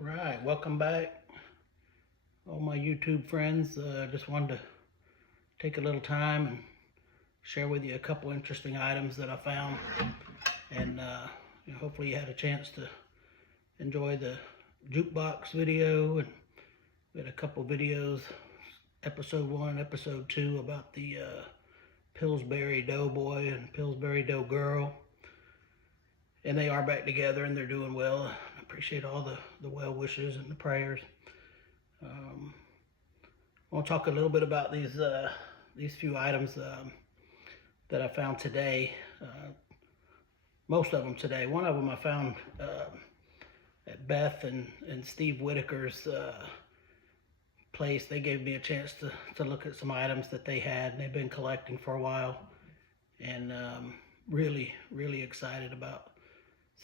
Right, welcome back, all my YouTube friends. Just wanted to take a little time and share with you a couple interesting items that I found, and hopefully you had a chance to enjoy the jukebox video. And we had a couple videos, episode 1, episode 2, about the Pillsbury Doughboy and Pillsbury Doughgirl, and they are back together and they're doing well. I appreciate all the well wishes and the prayers. I want to talk a little bit about these few items that I found today. Most of them today. One of them I found at Beth and Steve Whitaker's place. They gave me a chance to look at some items that they had, and they've been collecting for a while, and really excited about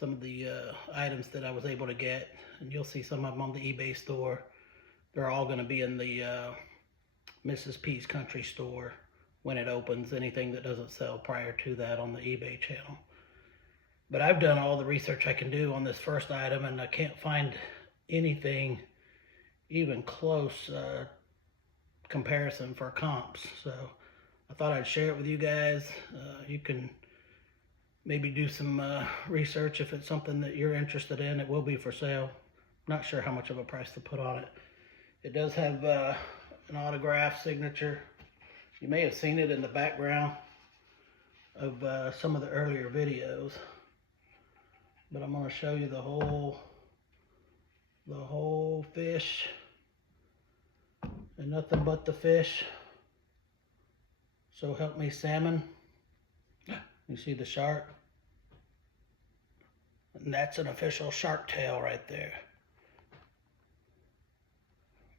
some of the items that I was able to get. And you'll see some of them on the eBay store. They're all going to be in the Mrs. P's Country store when it opens. Anything that doesn't sell prior to that on the eBay channel. But I've done all the research I can do on this first item, and I can't find anything even close comparison for comps. So I thought I'd share it with you guys. You can maybe do some research if it's something that you're interested in. It will be for sale. I'm not sure how much of a price to put on it. It does have an autograph signature. You may have seen it in the background of some of the earlier videos, but I'm going to show you the whole fish, and nothing but the fish. So help me salmon. You see the shark? And that's an official shark tail right there.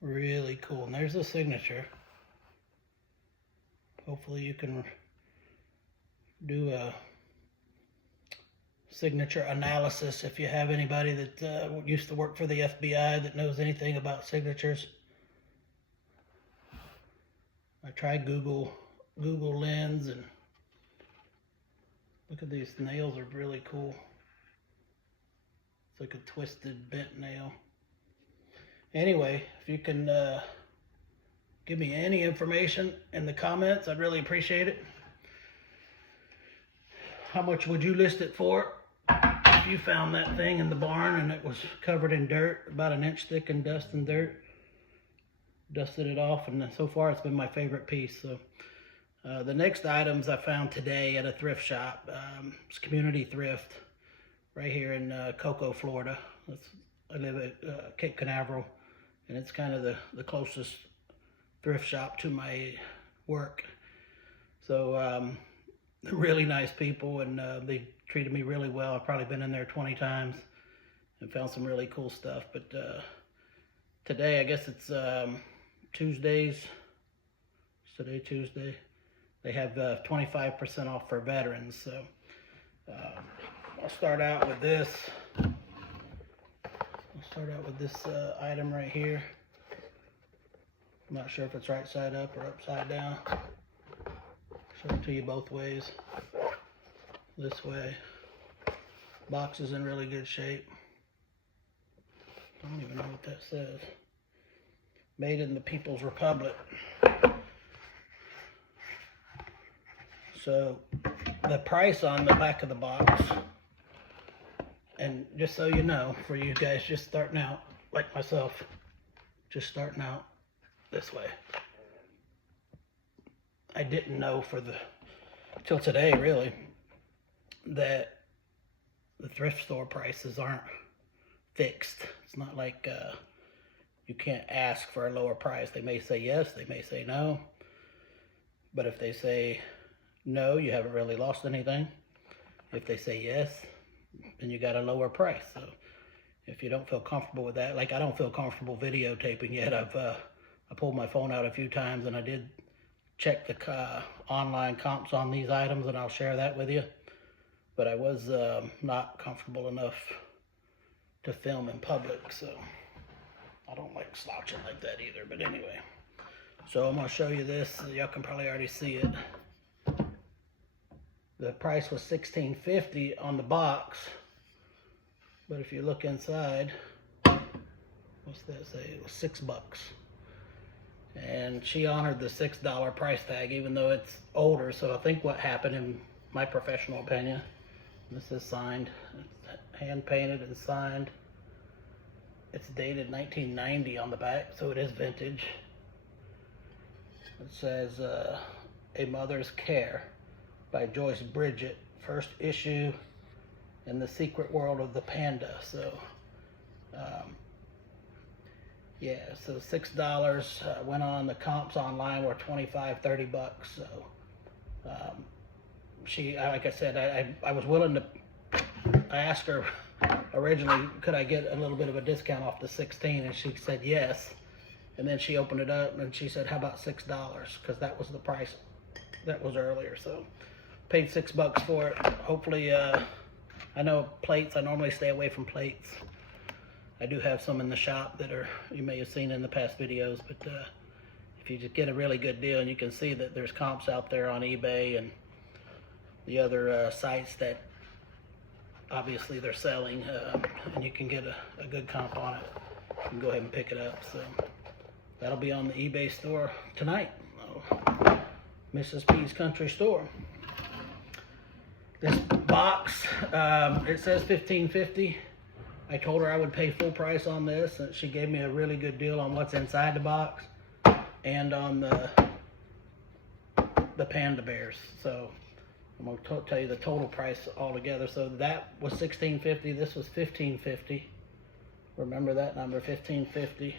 Really cool. And there's the signature. Hopefully you can do a signature analysis if you have anybody that used to work for the FBI that knows anything about signatures. I tried Google Lens, and look at these nails, are really cool. It's like a twisted bent nail. Anyway, if you can give me any information in the comments, I'd really appreciate it. How much would you list it for if you found that thing in the barn and it was covered in dirt, about an inch thick in dust and dirt? Dusted it off, and so far it's been my favorite piece. So the next items I found today at a thrift shop. It's Community Thrift right here in Cocoa, Florida. I live at Cape Canaveral, and it's kind of the closest thrift shop to my work. So they're really nice people, and they treated me really well. I've probably been in there 20 times and found some really cool stuff. But today, I guess it's Tuesdays. It's today Tuesday. They have 25% off for veterans. So I'll start out with this. Item right here. I'm not sure if it's right side up or upside down. Show it to you both ways. This way. Box is in really good shape. I don't even know what that says. Made in the People's Republic. So the price on the back of the box, and just so you know, for you guys just starting out, like myself, just starting out this way, I didn't know till today really, that the thrift store prices aren't fixed. It's not like you can't ask for a lower price. They may say yes, they may say no, but if they say no, you haven't really lost anything. If they say yes, then you got a lower price. So if you don't feel comfortable with that, like I don't feel comfortable videotaping yet. I pulled my phone out a few times, and I did check the online comps on these items, and I'll share that with you. But I was not comfortable enough to film in public, so I don't like slouching like that either. But anyway, so I'm going to show you this. Y'all can probably already see it. The price was $16.50 on the box, but if you look inside, what's that say? It was $6. And she honored the $6 price tag, even though it's older. So I think what happened, in my professional opinion, this is signed, it's hand painted and signed. It's dated 1990 on the back, so it is vintage. It says A Mother's Care by Joyce Bridget, first issue in the secret world of the panda. So yeah, so $6 went on. The comps online were 25, 30 bucks. So she, like I said, I was willing to, I asked her originally, could I get a little bit of a discount off the 16, and she said yes. And then she opened it up and she said, how about $6? Because that was the price that was earlier. So paid $6 for it. Hopefully, I know plates, I normally stay away from plates. I do have some in the shop that are, you may have seen in the past videos, but if you just get a really good deal, and you can see that there's comps out there on eBay and the other sites that obviously they're selling, and you can get a good comp on it, you can go ahead and pick it up. So that'll be on the eBay store tonight. Mrs. P's Country Store. This box, it says $15.50. I told her I would pay full price on this, and she gave me a really good deal on what's inside the box and on the panda bears. So I'm going to tell you the total price altogether. So that was $16.50. This was $15.50. Remember that number, $15.50.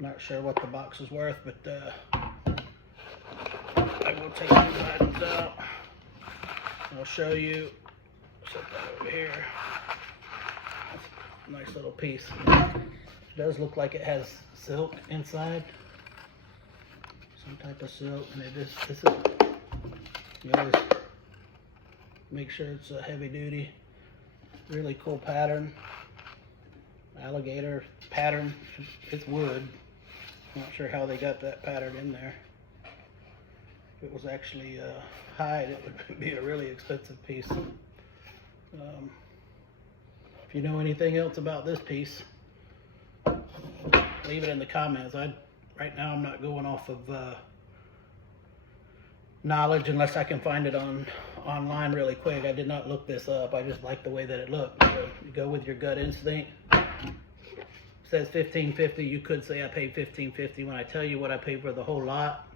Not sure what the box is worth, but I will take these items out. I'll show you. Set that over here. That's a nice little piece. It does look like it has silk inside. Some type of silk, and it is, this is, you always make sure it's a heavy duty. Really cool pattern. Alligator pattern. It's wood. Not sure how they got that pattern in there. If it was actually hide, it would be a really expensive piece. If you know anything else about this piece, leave it in the comments. Right now I'm not going off of knowledge unless I can find it online really quick. I did not look this up. I just like the way that it looked. So you go with your gut instinct. It says $15.50. You could say I paid $15.50. When I tell you what I paid for the whole lot,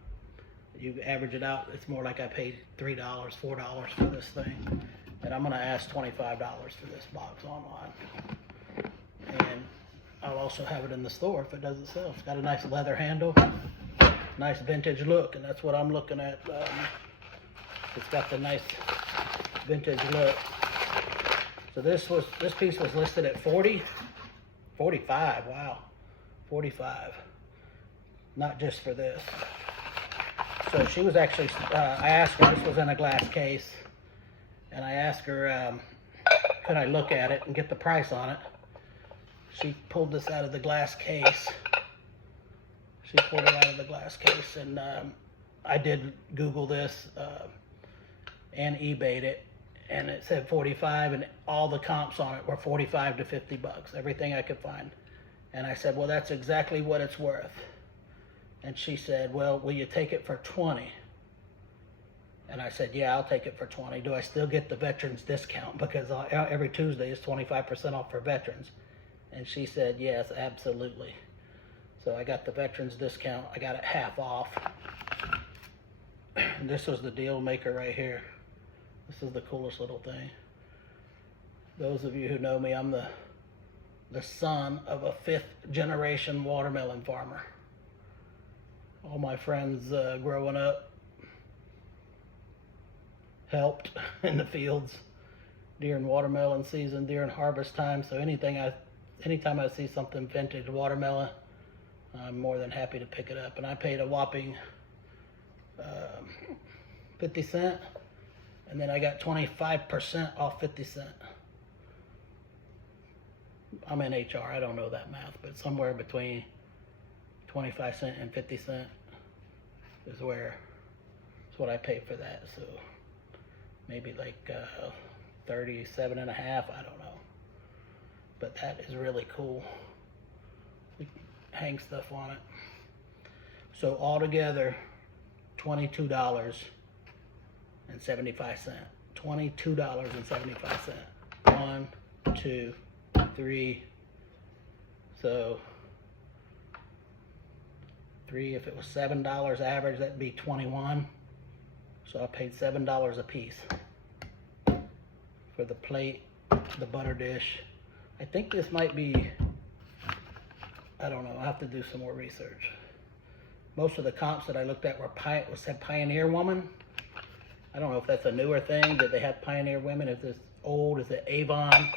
you average it out, it's more like I paid $3, $4 for this thing. And I'm gonna ask $25 for this box online. And I'll also have it in the store if it doesn't sell. It's got a nice leather handle, nice vintage look, and that's what I'm looking at. It's got the nice vintage look. So this piece was listed at 40, 45, wow, 45. Not just for this. So she was actually, I asked her, this was in a glass case, and I asked her, could I look at it and get the price on it? She pulled this out of the glass case. She pulled it out of the glass case, and I did Google this and eBayed it, and it said 45, and all the comps on it were 45 to 50 bucks, everything I could find. And I said, well, that's exactly what it's worth. And she said, well, will you take it for 20? And I said, yeah, I'll take it for 20. Do I still get the veterans discount? Because every Tuesday is 25% off for veterans. And she said, yes, absolutely. So I got the veterans discount. I got it half off. And this was the deal maker right here. This is the coolest little thing. Those of you who know me, I'm the son of a 5th generation watermelon farmer. All my friends growing up helped in the fields during watermelon season, during harvest time. So anytime I see something vintage watermelon, I'm more than happy to pick it up. And I paid a whopping 50 cents, and then I got 25% off 50 cents. I'm in HR, I don't know that math, but somewhere between 25 cents and 50 cents is what I paid for that. So maybe like 37 and a half, I don't know. But that is really cool. hang stuff on it. So altogether, $22.75. $22.75. 1, 2, 3. So 3, if it was $7 average, that'd be 21. So I paid $7 a piece for the plate, the butter dish. I think this might be, I don't know, I'll have to do some more research. Most of the comps that I looked at said Pioneer Woman. I don't know if that's a newer thing. Did they have Pioneer Women? Is this old? Is it Avon?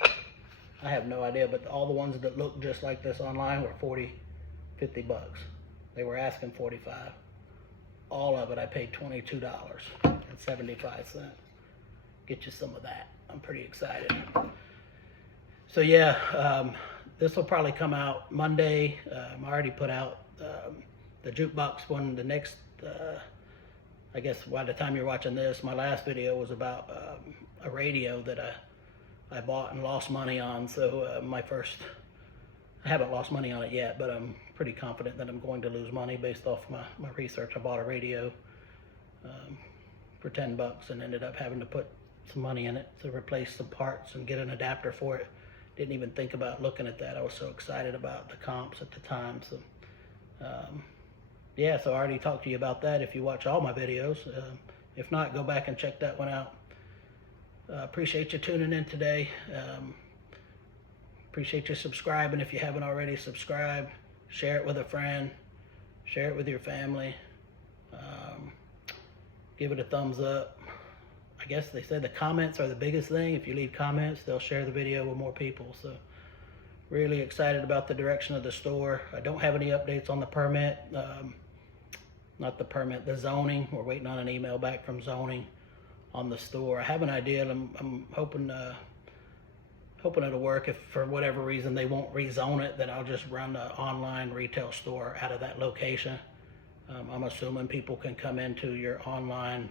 I have no idea, but all the ones that look just like this online were 40, 50 bucks. They were asking 45. All of it I paid $22.75. Get you some of that. I'm pretty excited. So yeah, this will probably come out Monday. I already put out the jukebox one. The next, I guess by the time you're watching this, my last video was about a radio that I bought and lost money on. So I haven't lost money on it yet, but I'm pretty confident that I'm going to lose money based off my research. I bought a radio for 10 bucks and ended up having to put some money in it to replace some parts and get an adapter for it. Didn't even think about looking at that. I was so excited about the comps at the time. So yeah, so I already talked to you about that if you watch all my videos. If not, go back and check that one out. Appreciate you tuning in today. Appreciate you subscribing if you haven't already subscribed. Share it with a friend. Share it with your family. Give it a thumbs up. I guess they said the comments are the biggest thing. If you leave comments, they'll share the video with more people. So really excited about the direction of the store. I don't have any updates on the permit. Not the permit, the zoning. We're waiting on an email back from zoning on the store. I have an idea, and I'm hoping it'll work. If for whatever reason they won't rezone it, then I'll just run the online retail store out of that location. I'm assuming people can come into your online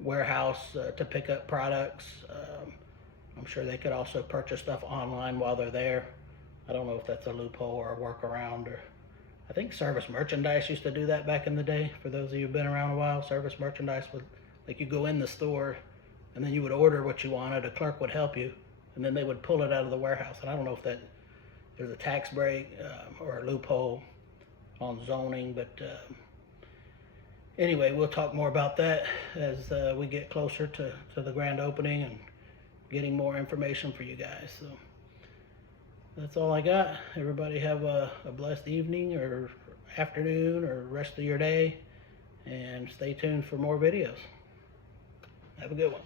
warehouse to pick up products. I'm sure they could also purchase stuff online while they're there. I don't know if that's a loophole or a workaround. Or I think Service Merchandise used to do that back in the day. For those of you who've been around a while, Service Merchandise would, like, you go in the store and then you would order what you wanted. A clerk would help you, and then they would pull it out of the warehouse. And I don't know if there's a tax break or a loophole on zoning, but anyway, we'll talk more about that as we get closer to the grand opening and getting more information for you guys. So that's all I got. Everybody have a blessed evening or afternoon or rest of your day, and stay tuned for more videos. Have a good one.